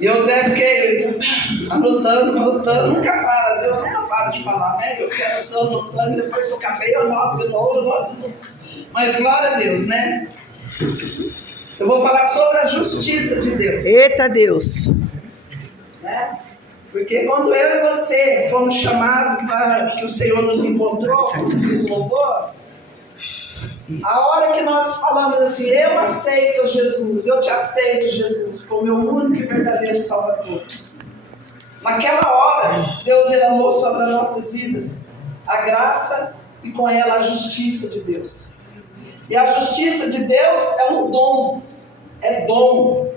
E eu até fiquei anotando, nunca para, Deus nunca para de falar, né? Eu fiquei anotando, e depois eu acabei, eu anoto de novo. Mas glória a Deus, né? Eu vou falar sobre a justiça de Deus. Eita Deus! Né? Porque quando eu e você fomos chamados para que o Senhor nos encontrou, como diz o louvor, a hora que nós falamos assim, eu aceito Jesus, eu te aceito Jesus, como meu único e verdadeiro Salvador. Naquela hora, Deus derramou sobre as nossas vidas a graça e com ela a justiça de Deus. E a justiça de Deus é um dom, é dom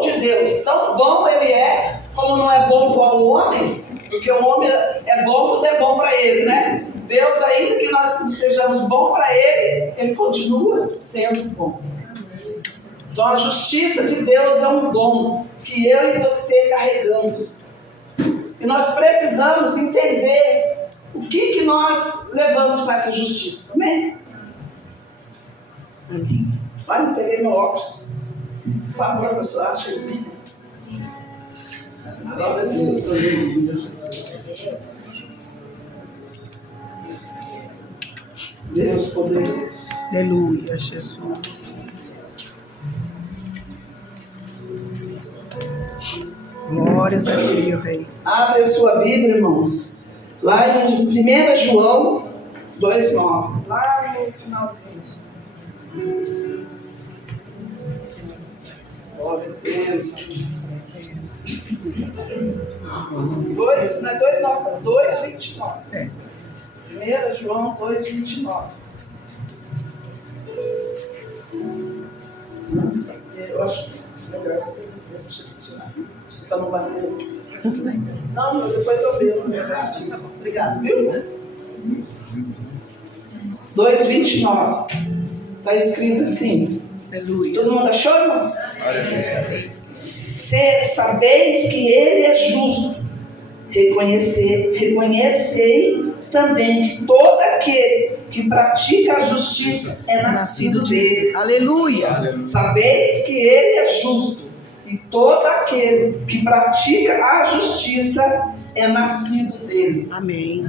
de Deus. Tão bom ele é, como não é bom para o homem, porque o homem é bom quando é bom para ele, né? Deus, ainda que nós não sejamos bons para ele continua sendo bom. Então a justiça de Deus é um dom que eu e você carregamos. E nós precisamos entender o que nós levamos para essa justiça. Amém? Amém. Vai, não peguei meu óculos. Por favor, a pessoa acha aí. Glória a Deus. Jesus. Deus poderoso. Aleluia, Jesus. Glórias a ti, Rei. Abre a sua Bíblia, irmãos. Lá em 1 João 2,9. Lá no finalzinho. Glória a Deus. 2, não é 2,9, é 2,29. É. 1 João 2,29. Eu acho que eu gravei, deixa eu tirar. Para não bater. Não, depois eu vejo. Obrigado, viu? 2,29. Está escrito assim. Aleluia. Todo mundo achou, irmãos? Sabeis que ele é justo. Reconhecei também que todo aquele que pratica a justiça é nascido dele. Aleluia. Sabeis que ele é justo. E todo aquele que pratica a justiça é nascido dele. Amém.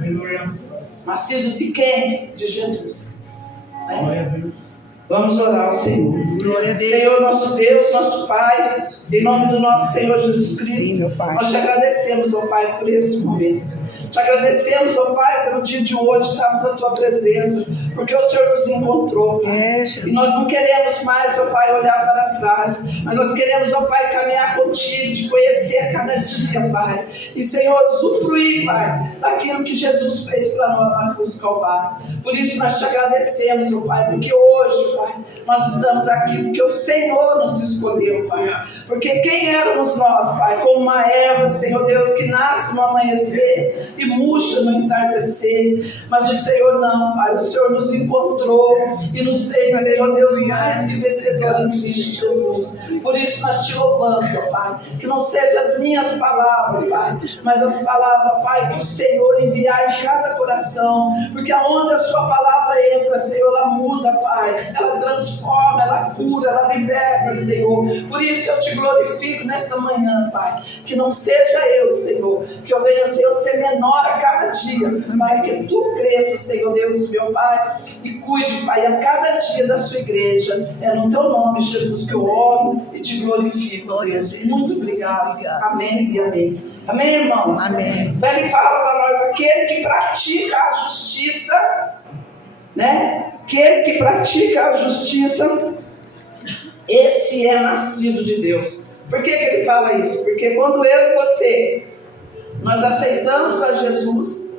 Nascido de quem? De Jesus. Né? Vamos orar ao Senhor. Glória a Deus. Senhor, nosso Deus, nosso Pai, em nome do nosso Senhor Jesus Cristo, Sim, meu Pai. Nós te agradecemos, ó Pai, por esse momento. Te agradecemos, ó Pai, pelo dia de hoje estarmos na Tua presença, porque o Senhor nos encontrou, Pai. E nós não queremos mais, ó Pai, olhar para trás, mas nós queremos, ó Pai, caminhar contigo, te conhecer cada dia, Pai. E, Senhor, usufruir, Pai, daquilo que Jesus fez para nós na cruz do Calvário. Por isso nós te agradecemos, ó Pai, porque hoje, Pai, nós estamos aqui, porque o Senhor nos escolheu, Pai. Porque quem éramos nós, Pai? Como uma erva, Senhor Deus, que nasce no amanhecer e murcha no entardecer. Mas o Senhor não, Pai. O Senhor nos encontrou e nos fez, Senhor Deus, mais que vencedor em Cristo Jesus. Por isso nós te louvamos, ó Pai. Que não sejam as minhas palavras, Pai, mas as palavras, Pai, que o Senhor enviar em cada coração. Porque aonde a sua palavra entra, Senhor, ela muda, Pai. Ela transforma, ela cura, ela liberta, Senhor. Por isso eu te glorifico nesta manhã, Pai. Que não seja eu, Senhor, que eu venha, Senhor, ser menor a cada dia, Pai, que tu cresça, Senhor Deus, meu Pai, e cuide, Pai, a cada dia da sua igreja. É no teu nome, Jesus, que eu oro e te glorifico, Deus. Muito obrigado. Amém e amém. Amém, irmãos? Amém. Então ele fala para nós, aquele que pratica a justiça, né? Aquele que pratica a justiça, esse é nascido de Deus. Por que ele fala isso? Porque quando eu e você, nós aceitamos a Jesus,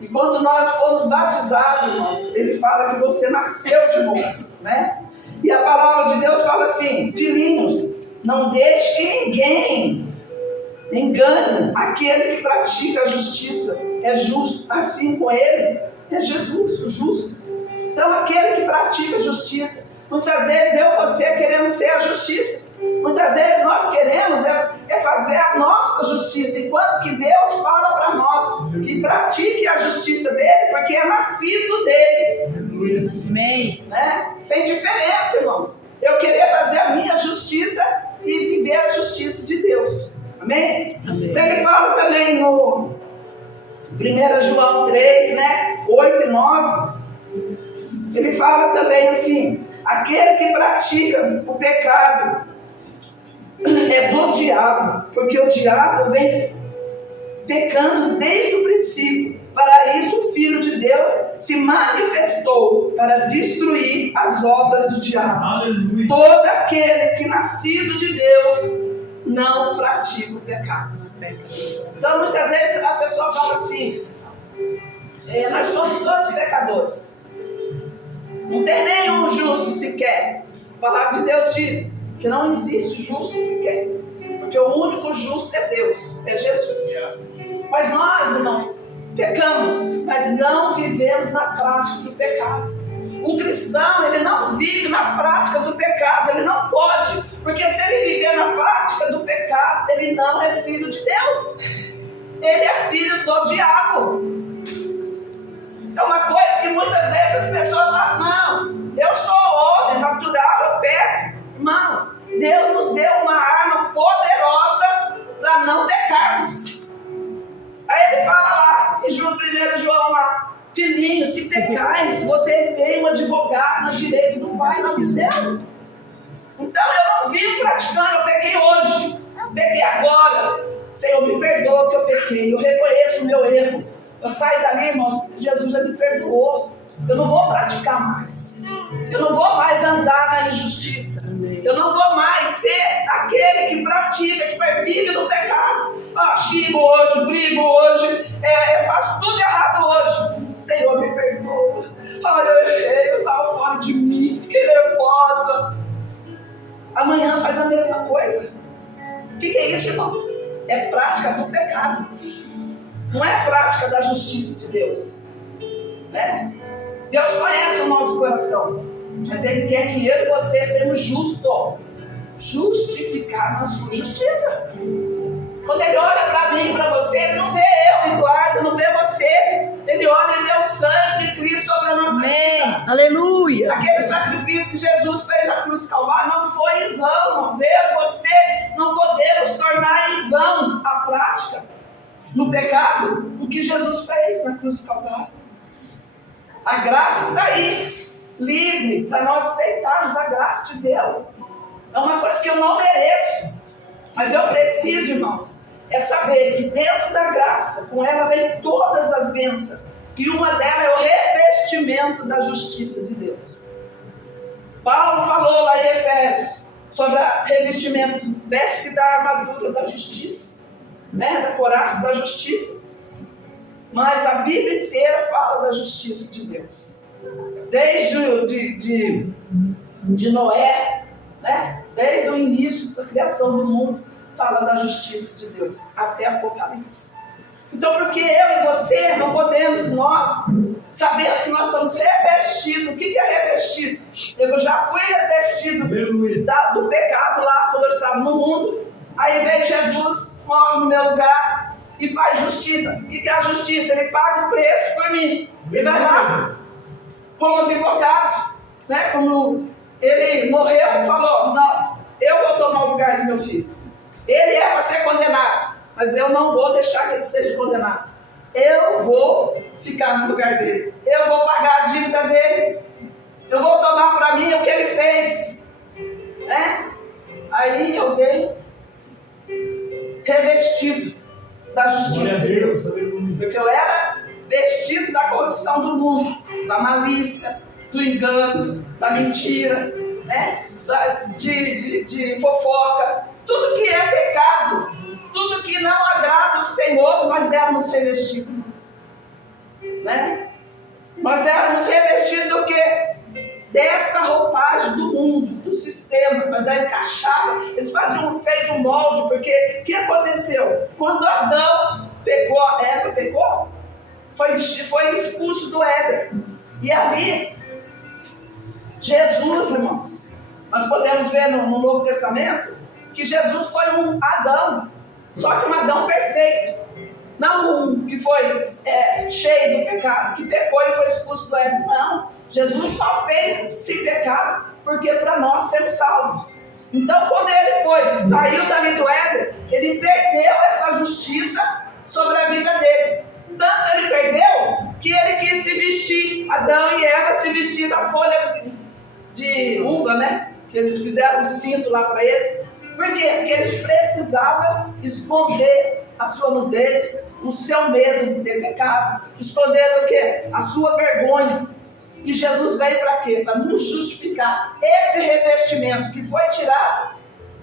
e quando nós fomos batizados, irmãos, ele fala que você nasceu de novo, né? E a palavra de Deus fala assim, filhinhos, não deixe que ninguém engane aquele que pratica a justiça. É justo, assim com ele, é Jesus, o justo. Então aquele que pratica a justiça, muitas vezes eu e você queremos ser a justiça. Muitas vezes nós queremos fazer a nossa justiça, enquanto que Deus fala para nós que pratique a justiça dele, porque é nascido dele. Amém. Né? Tem diferença, irmãos. Eu querer fazer a minha justiça e viver a justiça de Deus. Deus. Amém? Amém. Então ele fala também no 1 João 3, né? 8 e 9. Ele fala também assim: aquele que pratica o pecado é do diabo, porque o diabo vem pecando desde o princípio. Para isso o Filho de Deus se manifestou, para destruir as obras do diabo. Aleluia. Todo aquele que nascido de Deus não pratica o pecado. Então muitas vezes a pessoa fala assim: nós somos todos pecadores, não tem nenhum justo sequer. A palavra de Deus diz que não existe justo sequer, porque o único justo é Deus, é Jesus. Mas nós, irmãos, pecamos, mas não vivemos na prática do pecado. O cristão, ele não vive na prática do pecado, ele não pode, porque se ele viver na prática do pecado, ele não é filho de Deus, ele é filho do diabo. É uma coisa que muitas vezes as pessoas falam: não, eu sou homem natural, eu peco. Irmãos, Deus nos deu uma arma poderosa para não pecarmos. Aí ele fala lá em 1 João lá: filhinho, se pecais, você tem um advogado no direito do Pai lá no céu. Então eu não vivo praticando, eu pequei hoje, pequei agora. Senhor, me perdoa que eu pequei, eu reconheço o meu erro. Eu saio dali, irmãos, Jesus já me perdoou. Eu não vou praticar mais. Eu não vou mais andar na injustiça. Eu não vou mais ser aquele que pratica, que vive no pecado. Xingo hoje, brigo hoje, faço tudo errado hoje. Senhor, me perdoa. Eu errei, eu estava fora de mim, fiquei nervosa. Amanhã faz a mesma coisa. O que é isso, irmãos? É prática do pecado. Não é prática da justiça de Deus. Né? Deus conhece o nosso coração, mas Ele quer que eu e você sejamos justos, justificar na sua justiça. Quando Ele olha para mim e para você, Ele não vê eu, Eduardo, não vê você. Ele olha e vê o sangue de Cristo sobre a nossa vida. Aleluia. Aquele sacrifício que Jesus fez na cruz do Calvário não foi em vão, irmãos. Eu e você não podemos tornar em vão a prática no pecado o que Jesus fez na cruz do Calvário. A graça está aí, livre, para nós aceitarmos a graça de Deus. É uma coisa que eu não mereço, mas eu preciso, irmãos, é saber que dentro da graça, com ela vem todas as bênçãos, e uma delas é o revestimento da justiça de Deus. Paulo falou lá em Efésios sobre o revestimento: veste da armadura da justiça, né, da couraça da justiça. Mas a Bíblia inteira fala da justiça de Deus. Desde de Noé, né? Desde o início da criação do mundo, fala da justiça de Deus, até Apocalipse. Então, porque eu e você não podemos, nós, sabendo que nós somos revestidos. O que é revestido? Eu já fui revestido do pecado lá, quando eu estava no mundo. Aí vem Jesus, morre no meu lugar e faz justiça. O que é a justiça? Ele paga o preço por mim. Ele vai lá, como advogado, né? Como ele morreu e falou: não, eu vou tomar o lugar do meu filho. Ele é para ser condenado, mas eu não vou deixar que ele seja condenado. Eu vou ficar no lugar dele. Eu vou pagar a dívida dele. Eu vou tomar para mim o que ele fez. Né? Aí eu venho revestido da justiça de Deus. Porque eu era vestido da corrupção do mundo, da malícia, do engano, da mentira, né? de fofoca. Tudo que é pecado, tudo que não agrada o Senhor, nós éramos revestidos. Né? Nós éramos revestidos do quê? Dessa roupagem do mundo, do sistema. Nós encaixávamos, eles fez um molde, porque o que aconteceu? Quando Adão pecou, Eva pecou, foi expulso do Éden. E ali, Jesus, irmãos, nós podemos ver no Novo Testamento que Jesus foi um Adão, só que um Adão perfeito. Não um que foi cheio do pecado, que pecou e foi expulso do Éden. Não, Jesus só fez esse pecado porque para nós sermos salvos. Então, quando ele saiu dali do Éden, de uva, né? Que eles fizeram um cinto lá para eles. Por quê? Porque eles precisavam esconder a sua nudez, o seu medo de ter pecado, esconder o quê? A sua vergonha. E Jesus veio para quê? Para nos justificar. Esse revestimento que foi tirado,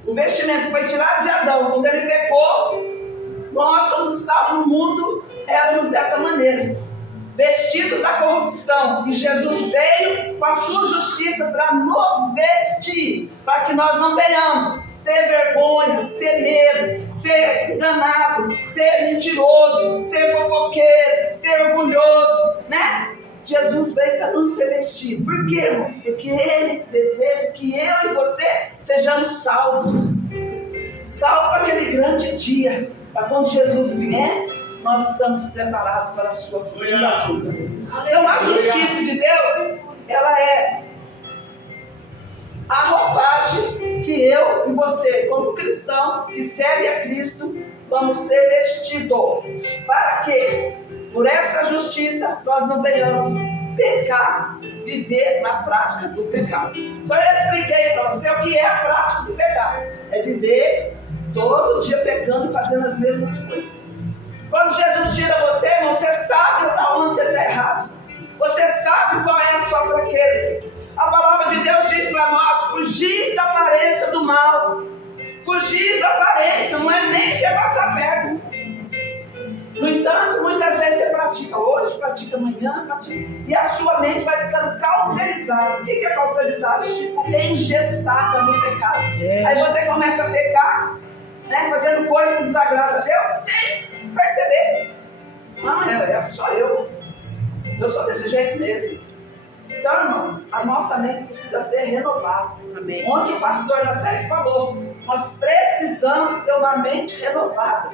o vestimento que foi tirado de Adão, quando ele pecou, nós, quando estávamos no mundo, éramos dessa maneira, vestido da corrupção. E Jesus veio com a sua justiça para nos vestir, para que nós não venhamos ter vergonha, ter medo, ser enganado, ser mentiroso, ser fofoqueiro, ser orgulhoso, né? Jesus veio para nos revestir. Por quê, irmãos? Porque Ele deseja que eu e você sejamos salvos. Salvos para aquele grande dia, para quando Jesus vier, nós estamos preparados para a sua segunda vinda. Então a justiça de Deus, ela é a roupagem que eu e você, como cristão que segue a Cristo, vamos ser vestidos. Para quê? Por essa justiça nós não venhamos pecar, viver na prática do pecado. Então eu expliquei para você o que é a prática do pecado. É viver todo dia pecando e fazendo as mesmas coisas. Quando Jesus tira você, irmão, você sabe para onde você está errado. Você sabe qual é a sua fraqueza. A palavra de Deus diz para nós: fugir da aparência do mal. Fugir da aparência, não é nem você passar perto. No entanto, muitas vezes você pratica hoje, pratica amanhã, e a sua mente vai ficando cauterizada. O que é cauterizada? Tipo, engessada no pecado. Aí você começa a pecar, né, fazendo coisas que desagradam a Deus, sem perceber. Não, é só eu. Eu sou desse jeito mesmo. Então, irmãos, a nossa mente precisa ser renovada. Amém. Ontem o pastor na série falou, nós precisamos ter uma mente renovada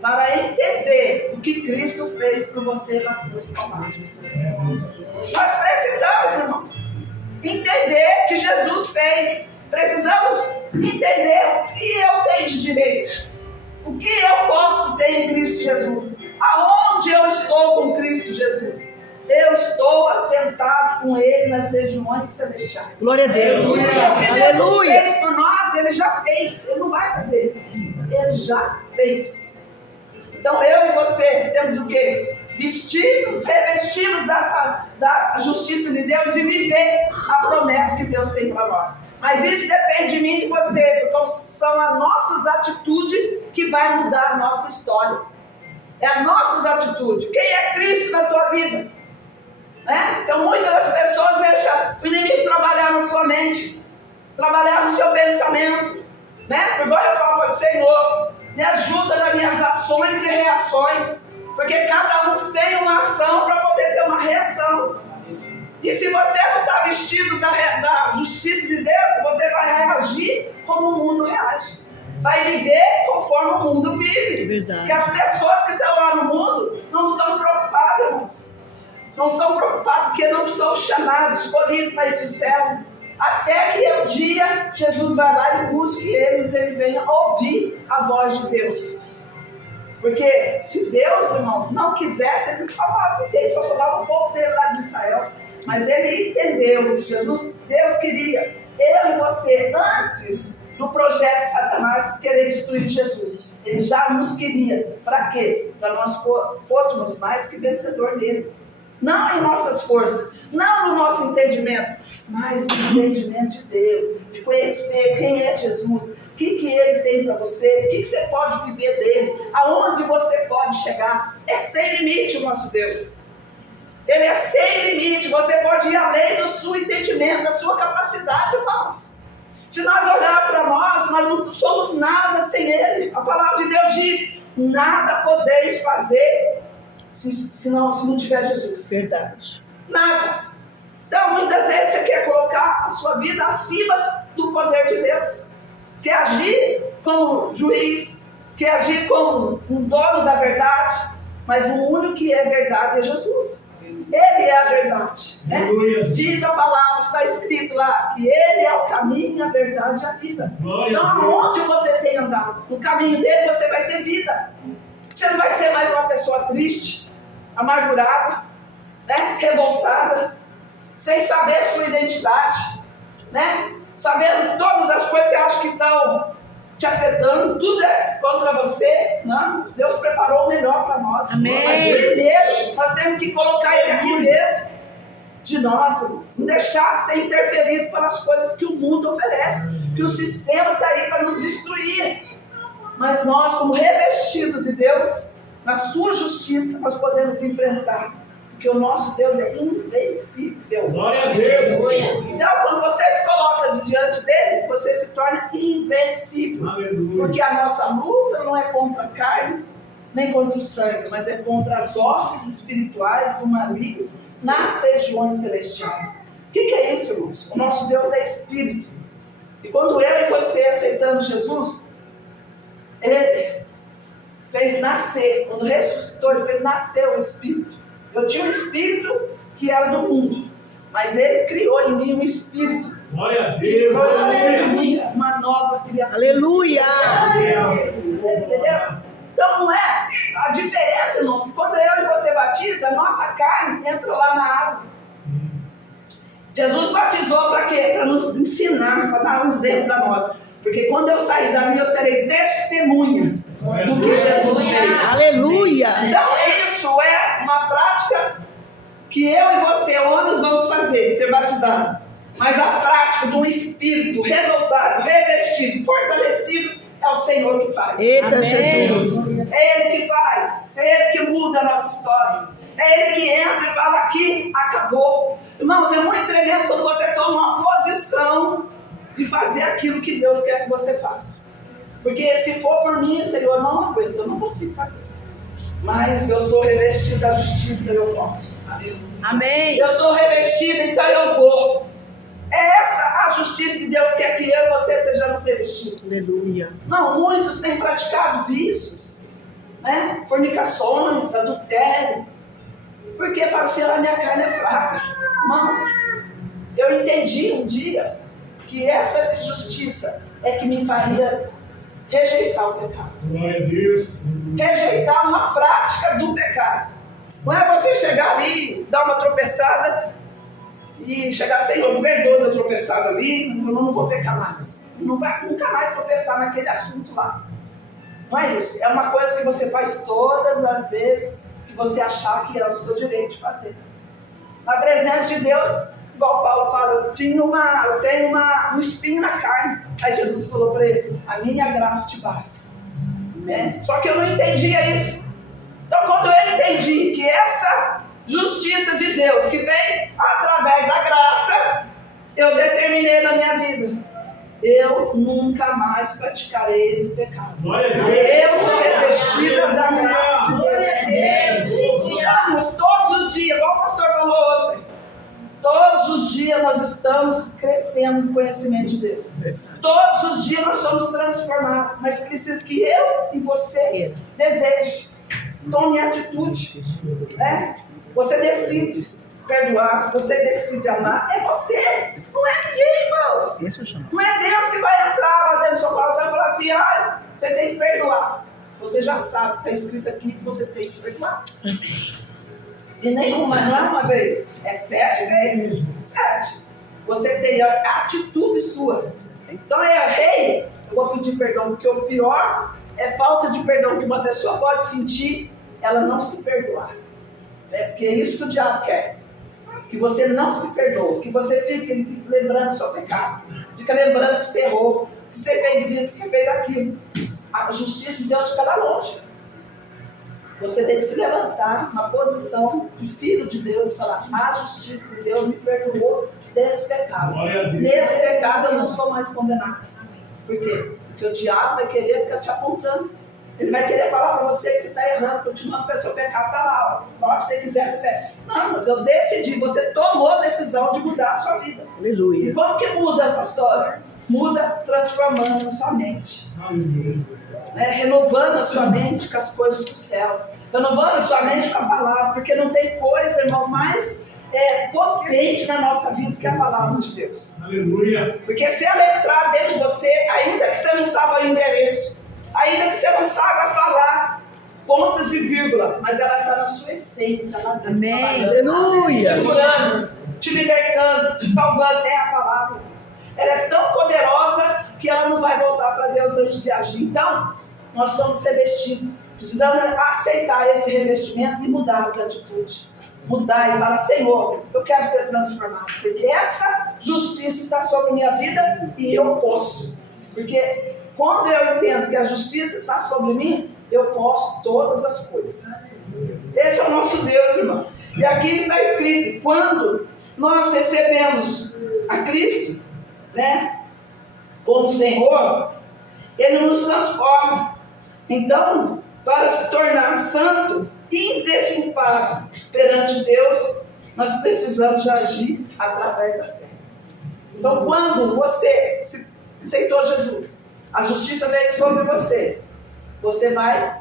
para entender o que Cristo fez por você na cruz do Calvário. Nós precisamos, irmãos, entender o que Jesus fez. Precisamos entender o que eu tenho de direito, o que eu posso ter em Cristo Jesus, aonde eu estou com Cristo Jesus. Eu estou assentado com Ele nas regiões celestiais. Glória a Deus. O que Jesus fez por nós, Ele já fez. Ele não vai fazer. Ele já fez. Então eu e você temos o quê? Vestirmos, revestirmos da justiça de Deus e viver a promessa que Deus tem para nós. Mas isso depende de mim e de você, porque são as nossas atitudes que vai mudar a nossa história. É as nossas atitudes. Quem é Cristo na tua vida? Né? Então muitas das pessoas deixam o inimigo trabalhar na sua mente, trabalhar no seu pensamento, né? Agora eu falo para o Senhor, me ajuda nas minhas ações e reações, porque cada um tem uma ação para poder ter uma reação. E se você não está vestido da justiça de Deus, você vai reagir como o mundo reage, vai viver conforme o mundo vive. Verdade. Porque as pessoas que estão lá no mundo não estão preocupadas, irmãos. Não estão preocupados porque não são chamados, escolhidos para ir para o céu. Até que um dia Jesus vai lá e busque eles, ele venha ouvir a voz de Deus. Porque se Deus, irmãos, não quisesse, ele falava dele, só sobrava um pouco dele lá de Israel. Mas ele entendeu, Deus queria, eu e você, antes do projeto de Satanás querer destruir Jesus. Ele já nos queria. Para quê? Para nós fôssemos mais que vencedor nele. Não em nossas forças, não no nosso entendimento, mas no entendimento de Deus, de conhecer quem é Jesus, o que Ele tem para você, o que você pode viver dele, aonde você pode chegar. É sem limite o nosso Deus. Ele é sem limite, você pode ir além do seu entendimento, da sua capacidade, irmãos. Se nós olharmos para nós não somos nada sem Ele. A palavra de Deus diz, nada podeis fazer se não tiver Jesus. Verdade. Nada. Então, muitas vezes você quer colocar a sua vida acima do poder de Deus. Quer agir como juiz, quer agir como um dono da verdade, mas o único que é verdade é Jesus. Ele é a verdade. Né? Diz a palavra, está escrito lá, que Ele é o caminho, a verdade e a vida. Então, aonde você tem andado? No caminho dele você vai ter vida. Você não vai ser mais uma pessoa triste, amargurada, né? Revoltada, sem saber sua identidade. né? Sabendo que todas as coisas você acha que estão te afetando, tudo é contra você. Não, Deus preparou o melhor para nós. Amém. Mas primeiro, nós temos que colocar Ele aqui dentro de nós, irmãos. Não deixar ser interferido pelas coisas que o mundo oferece, que o sistema está aí para nos destruir. Mas nós, como revestidos de Deus, na sua justiça, nós podemos enfrentar. Porque o nosso Deus é invencível. Glória a Deus. Então, quando você se coloca diante dele, você se torna invencível. Aleluia. Porque a nossa luta não é contra a carne, nem contra o sangue, mas é contra as hostes espirituais do maligno nas regiões celestiais. O que é isso, irmãos? O nosso Deus é espírito. E quando eu e você aceitamos Jesus, Ele fez nascer, quando ressuscitou, Ele fez nascer o espírito. Eu tinha um espírito que era do mundo, mas Ele criou em mim um espírito. Glória a Deus. Criou em mim uma nova criatura. Aleluia. Entendeu? Então não é a diferença, irmãos, que quando eu e você batiza, a nossa carne entra lá na água. Jesus batizou para quê? Para nos ensinar, para dar um exemplo para nós. Porque quando eu sair dali, eu serei testemunha do que Jesus fez. Aleluia. Então isso é uma prática que eu e você, homens, vamos fazer, ser batizados. Mas a prática de um espírito renovado, revestido, fortalecido, é o Senhor que faz. Eita, Amém? Jesus. É Ele que faz, é Ele que muda a nossa história. É Ele que entra e fala aqui, acabou. Irmãos, é muito tremendo quando você toma uma posição de fazer aquilo que Deus quer que você faça. Porque se for por mim, Senhor, eu não aguento, eu não consigo fazer. Mas eu sou revestido da justiça, eu posso. Amém. Eu sou revestido, então eu vou. É essa a justiça que Deus quer que eu e você sejamos revestidos. Aleluia. Não, muitos têm praticado vícios, né? Fornicações, adultério. Porque falam assim, a minha carne é fraca. Irmãos, eu entendi um dia que essa justiça é que me faria rejeitar o pecado. Glória a Deus. Rejeitar uma prática do pecado. Não é você chegar ali, dar uma tropeçada e chegar, Senhor, me perdoa da tropeçada ali, mas eu não vou pecar mais. Não vai nunca mais tropeçar naquele assunto lá. Não é isso. É uma coisa que você faz todas as vezes que você achar que é o seu direito de fazer. Na presença de Deus, igual Paulo fala, eu tenho um espinho na carne. Aí Jesus falou para ele, a minha graça te basta. Só que eu não entendia isso. Então quando eu entendi que essa justiça de Deus que vem através da graça, eu determinei na minha vida, eu nunca mais praticarei esse pecado. Eu sou revestida da graça de Deus. Vamos todos os dias, igual o pastor falou ontem, todos os dias nós estamos crescendo no conhecimento de Deus. Todos os dias nós somos transformados, mas precisa que eu e você deseje, tome atitude, né? Você decide perdoar, você decide amar, é você, não é ninguém, irmãos. Não é Deus que vai entrar lá dentro do seu coração e falar assim, você tem que perdoar. Você já sabe, está escrito aqui que você tem que perdoar. E nenhuma, não é uma vez, é 7 vezes. 7. Você tem a atitude sua. Então eu errei, eu vou pedir perdão, porque o pior é falta de perdão que uma pessoa pode sentir, ela não se perdoar. Porque é isso que o diabo quer. Que você não se perdoe, que você fique lembrando do seu pecado, fica lembrando que você errou, que você fez isso, que você fez aquilo. A justiça de Deus fica lá longe. Você tem que se levantar na posição de filho de Deus e falar, a justiça de Deus me perdoou desse pecado. Nesse pecado eu não sou mais condenado. Por quê? Porque o diabo vai querer ficar te apontando. Ele vai querer falar para você que você está errando, continuando com o seu pecado, está lá. Na hora que você quiser, você pega. Não, mas eu decidi, você tomou a decisão de mudar a sua vida. Aleluia. E como que muda, pastor? Muda transformando a sua mente. Renovando a sua mente com as coisas do céu. Renovando a sua mente com a palavra. Porque não tem coisa, irmão, mais potente na nossa vida que a palavra de Deus. Aleluia. Porque se ela entrar dentro de você, ainda que você não saiba o endereço, ainda que você não saiba falar pontos e vírgula, mas ela está na sua essência. Lá dentro, amém. Aleluia. Te curando, te libertando, te salvando. É a palavra. ela é tão poderosa que ela não vai voltar para Deus antes de agir. Então, nós somos revestidos. Precisamos aceitar esse revestimento e mudar de atitude. Mudar e falar, Senhor, eu quero ser transformado. Porque essa justiça está sobre a minha vida e eu posso. Porque quando eu entendo que a justiça está sobre mim, eu posso todas as coisas. Esse é o nosso Deus, irmão. E aqui está escrito, quando nós recebemos a Cristo, né, como Senhor, Ele nos transforma. Então, para se tornar santo e indesculpável perante Deus, nós precisamos de agir através da fé. Então, quando você aceitou Jesus, a justiça veio sobre você, você vai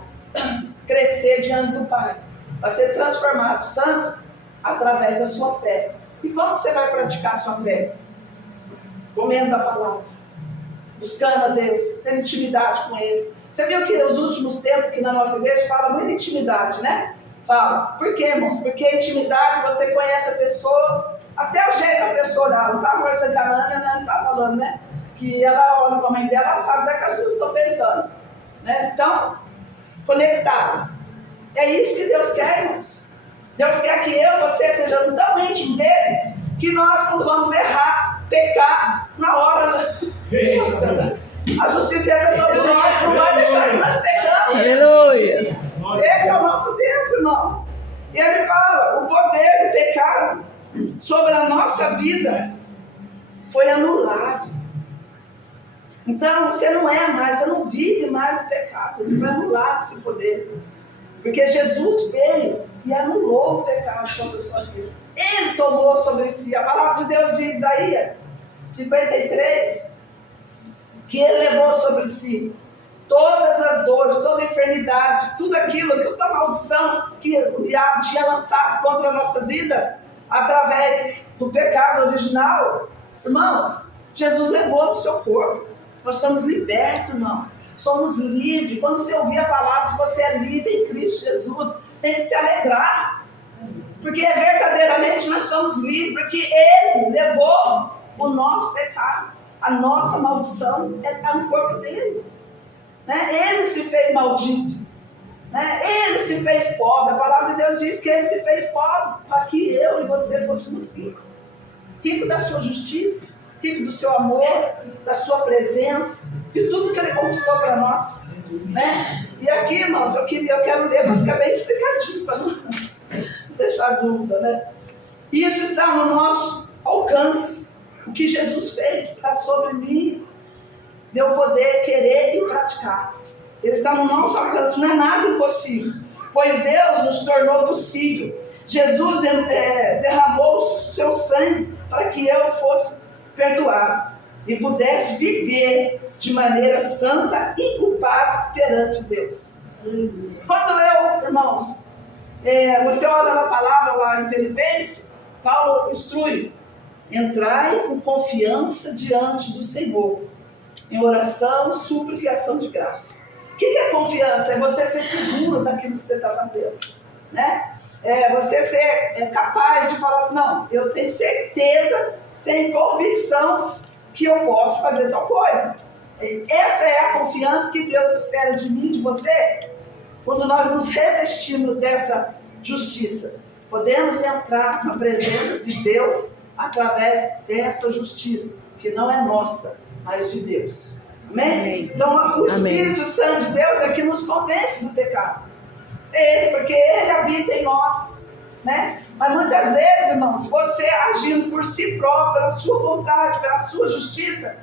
crescer diante do Pai, vai ser transformado santo através da sua fé. E como você vai praticar a sua fé? Comendo a palavra, buscando a Deus, tendo intimidade com Ele. Você viu que nos últimos tempos, que na nossa igreja, fala muito intimidade, né? Fala. Por quê, irmãos? Porque intimidade, você conhece a pessoa, até o jeito da pessoa dela. Não está a força de Alana, não está falando, né? Que ela olha para a mãe dela, ela sabe até que as duas estão pensando. Né? Então, conectada. É isso que Deus quer, irmãos. Deus quer que eu e você sejamos tão íntimos dele, que nós, quando vamos errar, pecar, na hora... Nossa, a justiça dele é sobre nós, não vai deixar que nós pecamos. Aleluia. Esse é o nosso Deus, irmão. E ele fala, o poder do pecado sobre a nossa vida foi anulado. Então, você não é mais, você não vive mais no pecado. Ele foi anulado esse poder. Porque Jesus veio e anulou o pecado sobre a sua vida. Ele tomou sobre si. A palavra de Deus diz, Isaías 53, que ele levou sobre si todas as dores, toda a enfermidade, tudo aquilo, toda a maldição que o diabo tinha lançado contra as nossas vidas, através do pecado original. Irmãos, Jesus levou no seu corpo. Nós somos libertos, irmãos. Somos livres. Quando você ouvir a palavra, você é livre em Cristo Jesus. Tem que se alegrar. Porque verdadeiramente nós somos livres. Porque Ele levou o nosso pecado. A nossa maldição está no corpo dele. Né? Ele se fez maldito. Né? Ele se fez pobre. A palavra de Deus diz que Ele se fez pobre para que eu e você fôssemos ricos. Rico da sua justiça, rico do seu amor, da sua presença, de tudo que Ele conquistou para nós. Né? E aqui, irmãos, eu quero ler para ficar bem explicativo, para não deixar dúvida. Né? Isso está no nosso alcance. O que Jesus fez está sobre mim, de eu poder querer e praticar. Ele está no nosso alcance, não é nada impossível, pois Deus nos tornou possível. Jesus derramou o seu sangue para que eu fosse perdoado e pudesse viver de maneira santa e culpada perante Deus. Quando eu, irmãos, você olha na palavra lá em Filipenses, Paulo instrui: entrai com confiança diante do Senhor, em oração, súplica e ação de graça. O que é confiança? É você ser seguro daquilo que você está fazendo. Né? É você ser capaz de falar assim, não, eu tenho certeza, tenho convicção que eu posso fazer tal coisa. Essa é a confiança que Deus espera de mim, de você, quando nós nos revestimos dessa justiça. Podemos entrar na presença de Deus através dessa justiça, que não é nossa, mas de Deus. Amém? Então, o Espírito Santo de Deus é que nos convence do pecado. Porque Ele habita em nós. Né? Mas muitas vezes, irmãos, você agindo por si próprio, pela sua vontade, pela sua justiça,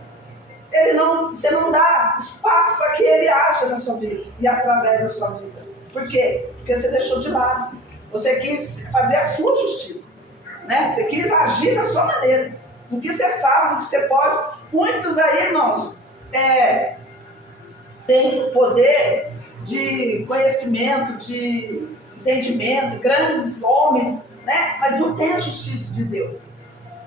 você não dá espaço para que Ele haja na sua vida e através da sua vida. Por quê? Porque você deixou de lado. Você quis fazer a sua justiça. Né? Você quis agir da sua maneira, do que você sabe, do que você pode. Muitos aí, irmãos, têm poder de conhecimento, de entendimento, grandes homens, né? Mas não tem a justiça de Deus.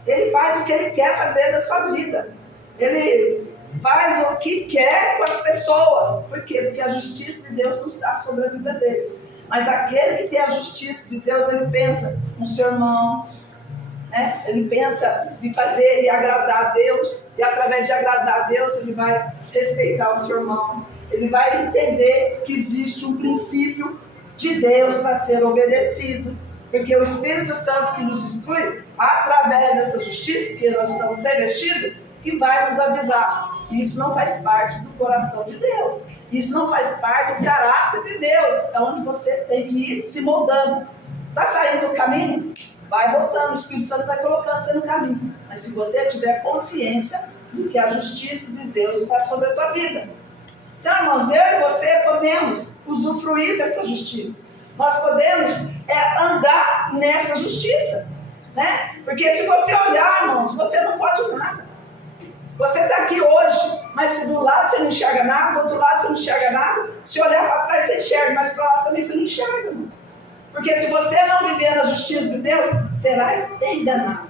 Ele faz o que Ele quer fazer da sua vida. Ele faz o que quer com as pessoas. Por quê? Porque a justiça de Deus não está sobre a vida dele. Mas aquele que tem a justiça de Deus, ele pensa no seu irmão, né? Ele pensa em fazer e agradar a Deus, e através de agradar a Deus ele vai respeitar o seu irmão, ele vai entender que existe um princípio de Deus para ser obedecido, porque o Espírito Santo que nos instrui através dessa justiça, porque nós estamos revestidos, que vai nos avisar. Isso não faz parte do coração de Deus, isso não faz parte do caráter de Deus, é onde você tem que ir se moldando. Está saindo do caminho? Vai voltando, o Espírito Santo vai colocando você no caminho. Mas se você tiver consciência de que a justiça de Deus está sobre a tua vida. Então, irmãos, eu e você podemos usufruir dessa justiça. Nós podemos andar nessa justiça, né? Porque se você olhar, irmãos, você não pode nada. Você está aqui hoje, mas se do lado você não enxerga nada, do outro lado você não enxerga nada, se olhar para trás você enxerga, mas para lá também você não enxerga, irmãos. Porque se você não viver na justiça de Deus, será enganado.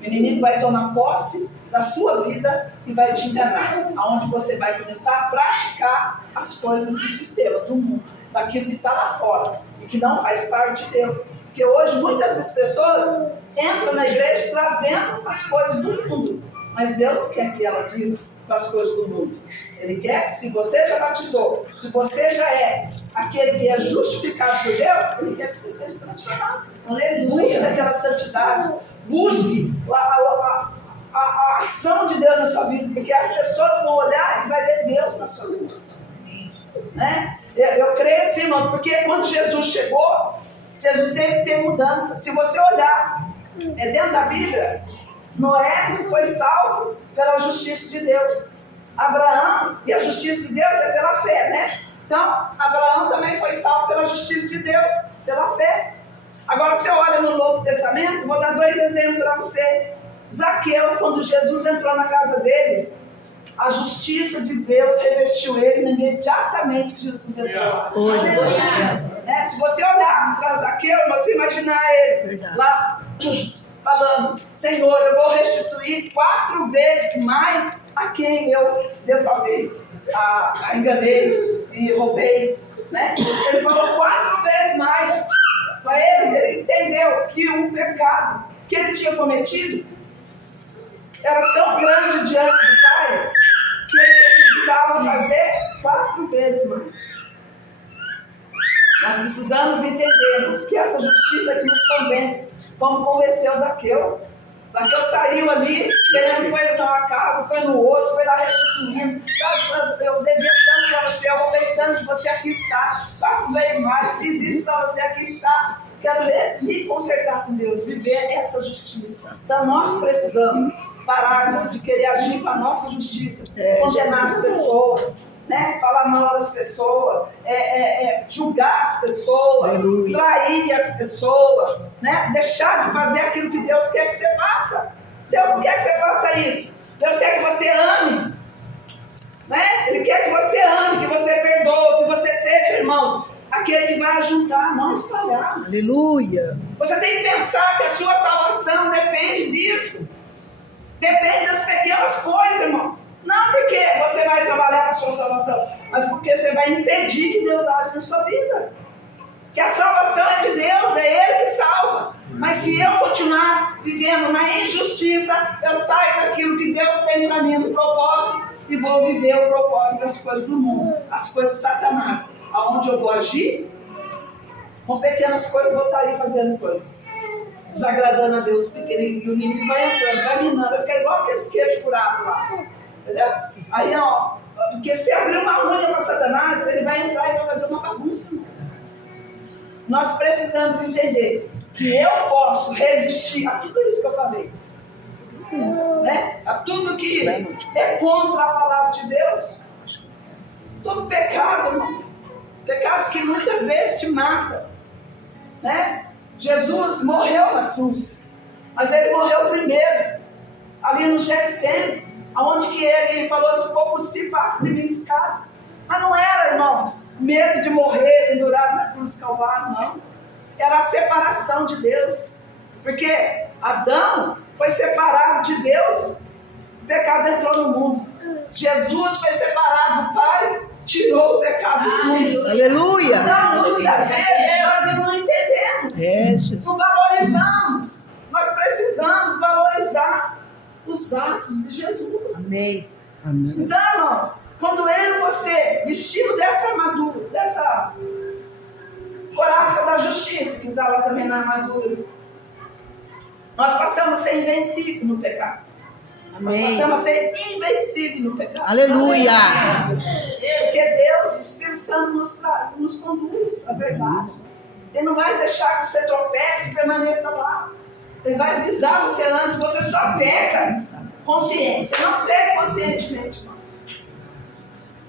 O inimigo vai tomar posse da sua vida e vai te enganar. Aonde você vai começar a praticar as coisas do sistema, do mundo, daquilo que está lá fora e que não faz parte de Deus. Porque hoje muitas das pessoas entram na igreja trazendo as coisas do mundo. Mas Deus não quer que ela viva com as coisas do mundo. Ele quer que, se você já batizou, se você já é aquele que é justificado por Deus, Ele quer que você seja transformado. Aleluia. Busque aquela santidade. Busque a ação de Deus na sua vida. Porque as pessoas vão olhar e vai ver Deus na sua vida. Né? Eu creio assim, irmãos, porque quando Jesus chegou, Jesus teve que ter mudança. Se você olhar dentro da Bíblia, Noé foi salvo pela justiça de Deus. Abraão, e a justiça de Deus é pela fé, né? Então, Abraão também foi salvo pela justiça de Deus, pela fé. Agora você olha no Novo Testamento, vou dar 2 exemplos para você. Zaqueu, quando Jesus entrou na casa dele, a justiça de Deus revestiu ele imediatamente que Jesus entrou lá. Se você olhar para Zaqueu, você imaginar ele lá falando: Senhor, eu vou restituir 4 vezes mais a quem eu defamei, enganei e roubei. Né? Ele falou 4 vezes mais para ele. Ele entendeu que o pecado que ele tinha cometido era tão grande diante do Pai que ele precisava fazer 4 vezes mais. Nós precisamos entendermos que essa justiça que nos convence. Vamos convencer o Zaqueu. Zaqueu saiu ali, querendo, foi numa casa, foi no outro, foi lá restituindo. Eu devia tanto para você, eu roubei tanto de você, aqui está. 4 vezes mais, fiz isso para você, aqui está. Quero me consertar com Deus, viver essa justiça. Então nós precisamos parar de querer agir com a nossa justiça, condenar as pessoas, né? Falar mal das pessoas, julgar as pessoas, aleluia, trair as pessoas, né? Deixar de fazer aquilo que Deus quer que você faça. Deus não quer que você faça isso. Deus quer que você ame, né? Ele quer que você ame, que você perdoe, que você seja, irmãos, aquele que vai ajudar, não espalhar. Aleluia. Você tem que pensar que a sua salvação depende disso. Depende das pequenas coisas, irmão. Não porque você vai trabalhar com a sua salvação, mas porque você vai impedir que Deus age na sua vida. Que a salvação é de Deus, é Ele que salva. Mas se eu continuar vivendo na injustiça, eu saio daquilo que Deus tem para mim no propósito e vou viver o propósito das coisas do mundo, as coisas de Satanás. Aonde eu vou agir, com pequenas coisas, eu vou estar aí fazendo coisas, desagradando a Deus, porque o inimigo vai entrando, vai minando, vai ficar igual aqueles queijos furados lá. Entendeu? Aí, porque se abrir uma unha para Satanás, ele vai entrar e vai fazer uma bagunça. Nós precisamos entender que eu posso resistir a tudo isso que eu falei, né? A tudo que é contra a palavra de Deus. Todo pecado, irmão. Pecados que muitas vezes te matam, né? Jesus morreu na cruz, mas ele morreu primeiro, ali no Getsemane, aonde que ele falou: se for possível, faça de mim esse caso. Mas não era, irmãos, medo de morrer pendurado na cruz do Calvário, não. Era a separação de Deus. Porque Adão foi separado de Deus, o pecado entrou no mundo. Jesus foi separado do Pai, tirou o pecado do mundo. Aleluia. Então, muitas vezes, nós não entendemos, não valorizamos. Nós precisamos os atos de Jesus. Amém. Então, irmãos, quando eu e você vestimos dessa armadura, dessa coraça da justiça, que está lá também na armadura, nós passamos a ser invencíveis no pecado. Amém. Nós passamos a ser invencíveis no pecado. Aleluia. Porque Deus, o Espírito Santo, nos conduz à verdade. Ele não vai deixar que você tropece e permaneça lá. Ele vai avisar você antes. Você só peca consciente. Você não peca conscientemente, irmão.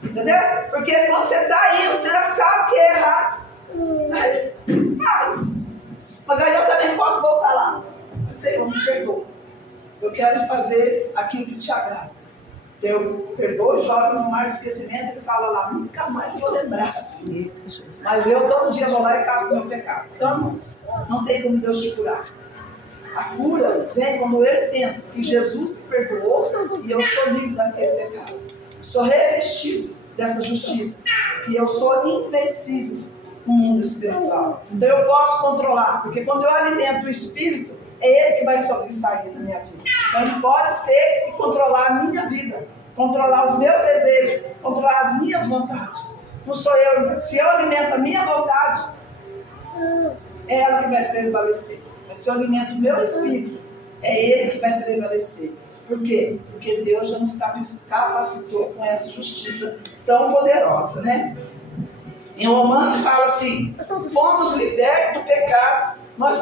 Entendeu? Porque quando você está indo, você já sabe que é errado. Aí, mas aí eu também posso voltar lá. Senhor, me perdoa. Eu quero fazer aquilo que te agrada. Senhor, perdoa, joga no mar de esquecimento e fala lá, nunca mais vou lembrar. Mas eu todo dia vou lá e cago o meu pecado. Então, não tem como Deus te curar. A cura vem quando eu entendo que Jesus me perdoou e eu sou livre daquele pecado. Sou revestido dessa justiça. E eu sou invencível no mundo espiritual. Então eu posso controlar, porque quando eu alimento o espírito, é ele que vai sobressair na minha vida. Então ele pode ser e controlar a minha vida, controlar os meus desejos, controlar as minhas vontades. Não sou eu. Se eu alimento a minha vontade, é ela que vai prevalecer. Mas se eu alimento o meu espírito, é ele que vai prevalecer. Por quê? Porque Deus já nos capacitou com essa justiça tão poderosa, né? Em Romanos fala assim, fomos libertos do pecado, nós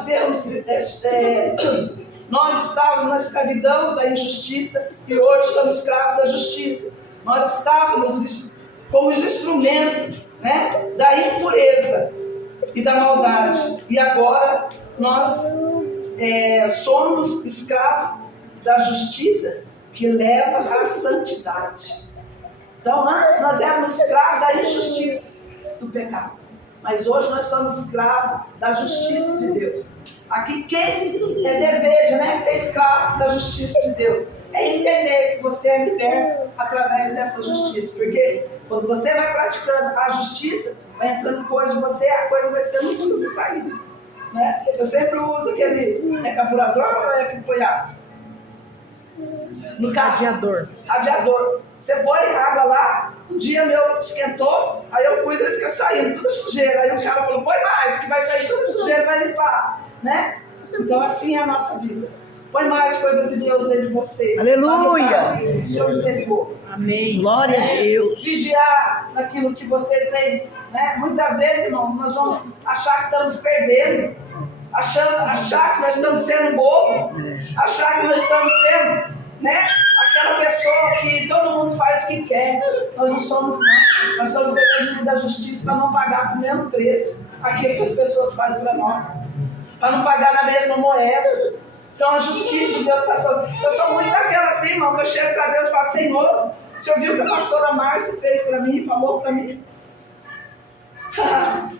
estávamos na escravidão da injustiça e hoje somos escravos da justiça. Nós estávamos como os instrumentos, né, da impureza e da maldade. E agora nós somos escravos da justiça que leva à santidade. Então antes nós éramos escravos da injustiça, do pecado. Mas hoje nós somos escravos da justiça de Deus. Aqui quem deseja, né, ser escravo da justiça de Deus é entender que você é liberto através dessa justiça. Porque quando você vai praticando a justiça, vai entrando coisa em você, a coisa vai ser muito saída. Né? Eu sempre uso aquele carburador ou é aquele apoiado? No Radiador. Radiador. Você põe água lá, um dia meu esquentou, aí eu pus e ele fica saindo, toda sujeira. Aí o cara falou, põe mais, que vai sair toda sujeira, vai limpar. Né? Então assim é a nossa vida. Põe mais coisa de Deus dentro de você. Aleluia! O Senhor entregou. Amém. Glória a Deus. Vigiar naquilo que você tem. Né? Muitas vezes, irmão, nós vamos achar que estamos perdendo. Achar que nós estamos sendo bobo. Achar que nós estamos sendo, né, aquela pessoa que todo mundo faz o que quer. Nós não somos, não. Nós somos revestidos da justiça para não pagar com o mesmo preço aquilo que as pessoas fazem para nós. Para não pagar na mesma moeda. Então a justiça de Deus está sobre. Eu sou muito daquela assim, irmão, que eu chego para Deus e falo, Senhor, o Senhor viu o que a pastora Márcia fez para mim, falou para mim.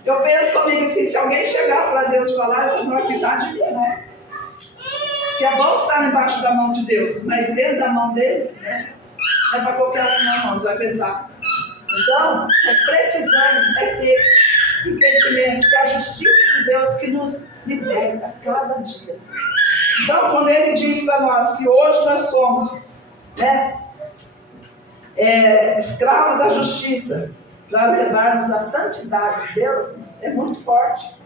Eu penso comigo assim, se alguém chegar para Deus e falar, eu vou cuidar de mim, né? Que é bom estar embaixo da mão de Deus, mas dentro da mão dele, né? Não é para qualquer um, não, vai aguentar. Então, nós precisamos ter entendimento que é a justiça de Deus que nos liberta cada dia. Então, quando ele diz para nós que hoje nós somos, né, escravos da justiça, para levarmos a santidade de Deus, é muito forte.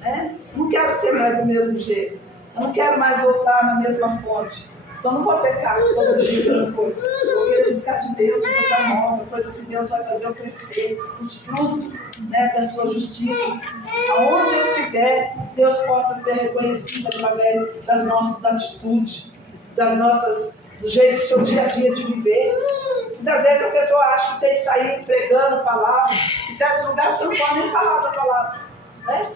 Né? Não quero ser mais do mesmo jeito. Eu não quero mais voltar na mesma fonte. Então não vou pecar todo dia pela coisa. Eu vou querer buscar de Deus, coisa nova, coisa que Deus vai fazer eu crescer, os frutos, né, da sua justiça. Aonde eu estiver, Deus possa ser reconhecido através das nossas atitudes, do jeito do seu dia a dia de viver. Muitas vezes a pessoa acha que tem que sair pregando palavra. Em certos lugares você não pode nem falar da palavra. Né?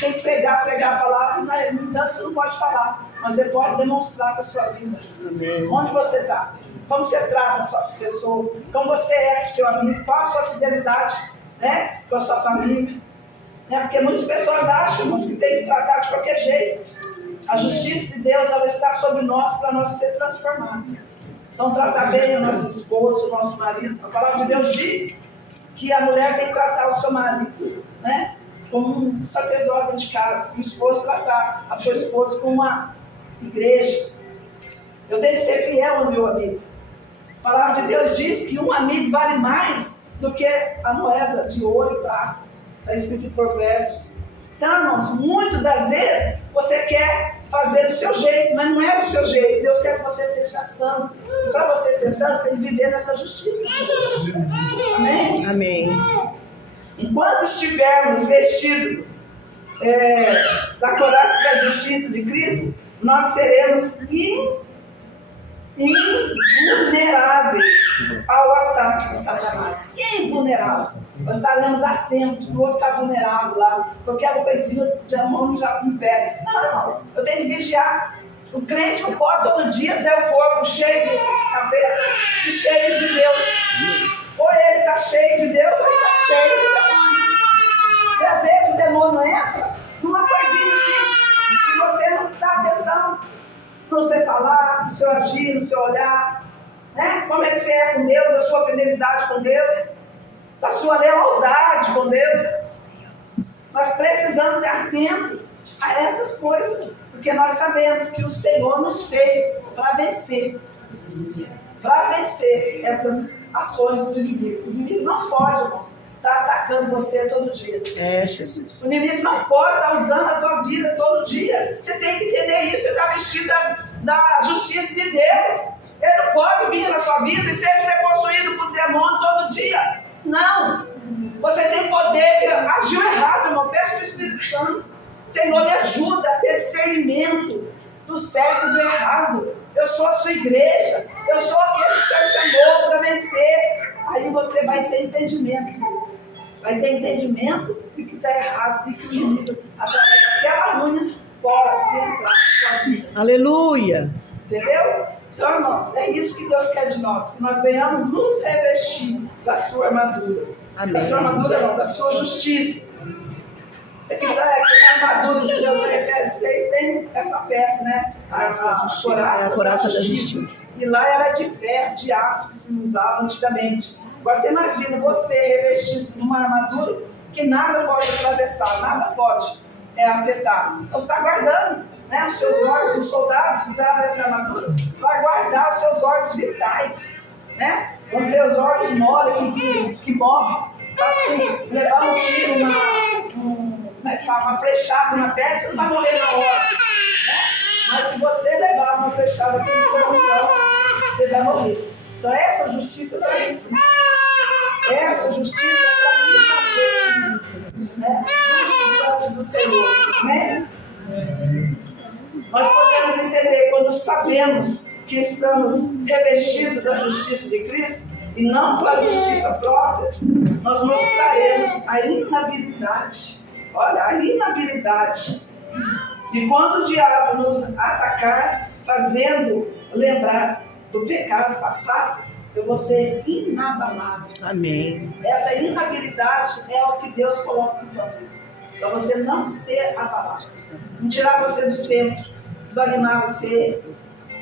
Tem que pregar a palavra, mas no entanto você não pode falar. Mas você pode demonstrar com a sua vida. Amém. Onde você está? Como você trata a sua pessoa? Como você é com o seu amigo? Qual a sua fidelidade, né, com a sua família? Né? Porque muitas pessoas acham que tem que tratar de qualquer jeito. A justiça de Deus, ela está sobre nós para nós ser transformados. Então tratar bem o nosso esposo, o nosso marido. A palavra de Deus diz que a mulher tem que tratar o seu marido, né, como um sacerdote de casa. O esposo tratar a sua esposa como uma igreja. Eu tenho que ser fiel ao meu amigo. A palavra de Deus diz que um amigo vale mais do que a moeda de ouro e prata. Está escrito em Provérbios. Então, irmãos, muitas das vezes você quer fazer do seu jeito, mas não é do seu jeito. Deus quer que você seja santo. E para você ser santo, você tem que viver nessa justiça. Amém? Amém. Enquanto estivermos vestidos da couraça da justiça de Cristo, nós seremos invulneráveis ao ataque de Satanás. Invulneráveis. Nós estaremos atentos, não vou ficar vulnerável lá, qualquer coisinha de amor já me pega. Não, irmãos, eu tenho que vigiar. O crente não pode todo dia ter o corpo cheio de cabelo e cheio de Deus. Ou ele está cheio de Deus, ou ele está cheio de demônio. E às vezes o demônio entra numa coisinha assim, e você não dá atenção no seu falar, no seu agir, no seu olhar, né? Como é que você é com Deus, a sua fidelidade com Deus, da sua lealdade com Deus. Nós precisamos estar atentos a essas coisas, porque nós sabemos que o Senhor nos fez para vencer essas ações do inimigo. O inimigo não pode, irmãos, estar atacando você todo dia. Jesus. O inimigo não pode estar usando a tua vida todo dia. Você tem que entender isso. Você está vestido da justiça de Deus. Ele não pode vir na sua vida e sempre ser possuído por demônio todo dia. Não. Você tem poder de agir errado, irmão. Peça para o Espírito Santo. Senhor, me ajuda a ter discernimento do certo e do errado. Eu sou a sua igreja. Eu sou aquele que o Senhor chamou para vencer. Aí você vai ter entendimento. Vai ter entendimento de que está errado, de que o inimigo, através daquela unha, pode entrar na sua vida. Aleluia. Entendeu? Então, irmãos, é isso que Deus quer de nós, que nós venhamos nos revestir da sua armadura. Amém. Da sua armadura não, da sua justiça. É que a armadura de Deus, em Efésios 6, tem essa peça, né? A couraça da justiça. E lá era de ferro, de aço que se usava antigamente. Agora você imagina você revestido de uma armadura que nada pode atravessar, nada pode afetar. Então você está guardando, né, os seus órgãos. Os soldados usavam essa armadura para guardar os seus órgãos vitais, né? Vamos dizer, os órgãos moles que morrem. Então, assim, levar um tiro, uma flechada na perna, você não vai morrer na hora, né? Mas se você levar uma flechada aqui no coração, você vai morrer. Então essa justiça é para isso. Essa justiça é para me fazer, né? Justiça do Senhor, né? Nós podemos entender quando sabemos que estamos revestidos da justiça de Cristo e não pela justiça própria, nós mostraremos a inabilidade. Olha, a inabilidade. E quando o diabo nos atacar, fazendo lembrar do pecado passado, eu vou ser inabalável. Amém. Essa inabilidade é o que Deus coloca na tua vida. Para você não ser abalável. Não tirar você do centro, desanimar você,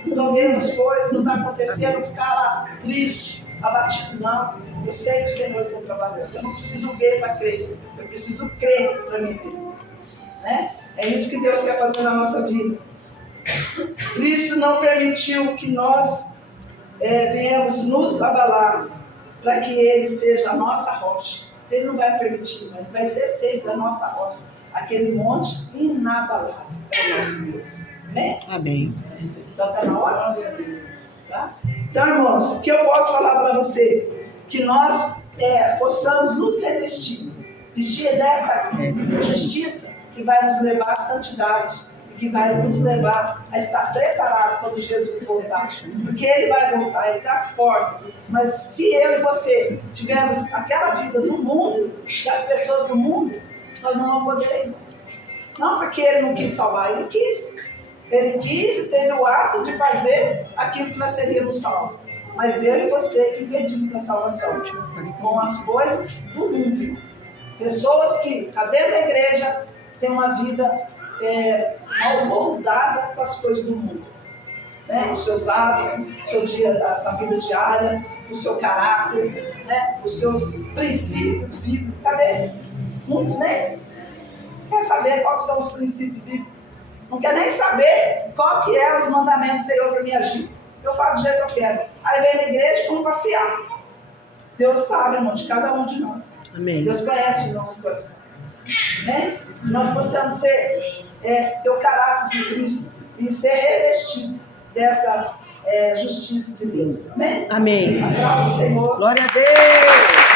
não ver as coisas, não está acontecendo, ficar lá triste, abatido, não. Eu sei que o Senhor está trabalhando. Eu não preciso ver para crer. Eu preciso crer para me ver. Né? É isso que Deus quer fazer na nossa vida. Cristo não permitiu que nós venhamos nos abalar para que Ele seja a nossa rocha. Ele não vai permitir, mas vai ser sempre a nossa rocha. Aquele monte inabalável é o nosso Deus. Amém? Amém. Já está na hora? Tá? Então, irmãos, o que eu posso falar para você? Que nós possamos nos revestir. Vestir dessa justiça que vai nos levar à santidade. Que vai nos levar a estar preparado quando Jesus voltar. Porque Ele vai voltar, Ele está às portas. Mas se eu e você tivermos aquela vida no mundo, das pessoas do mundo, nós não vamos poder, irmãos. Não porque Ele não quis salvar, Ele quis. Ele quis e teve o ato de fazer aquilo que nós seríamos salvos. Mas eu e você que pedimos a salvação com as coisas do mundo. Pessoas que, dentro da igreja, têm uma vida mal moldada com as coisas do mundo, né? Os seus hábitos, o seu dia, a sua vida diária, o seu caráter, né? Os seus princípios bíblicos. Cadê? Muitos, né? Quer saber quais são os princípios bíblicos? Não quer nem saber qual que é os mandamentos do Senhor para me agir. eu faço do jeito que eu quero. Aí vem na igreja e vamos passear. Deus sabe, irmão, de cada um de nós. Amém. Deus conhece o nosso coração. Amém? Nós possamos ter o caráter de Cristo e ser revestido dessa justiça de Deus. Amém? Amém. Aplauda o Senhor. Glória a Deus.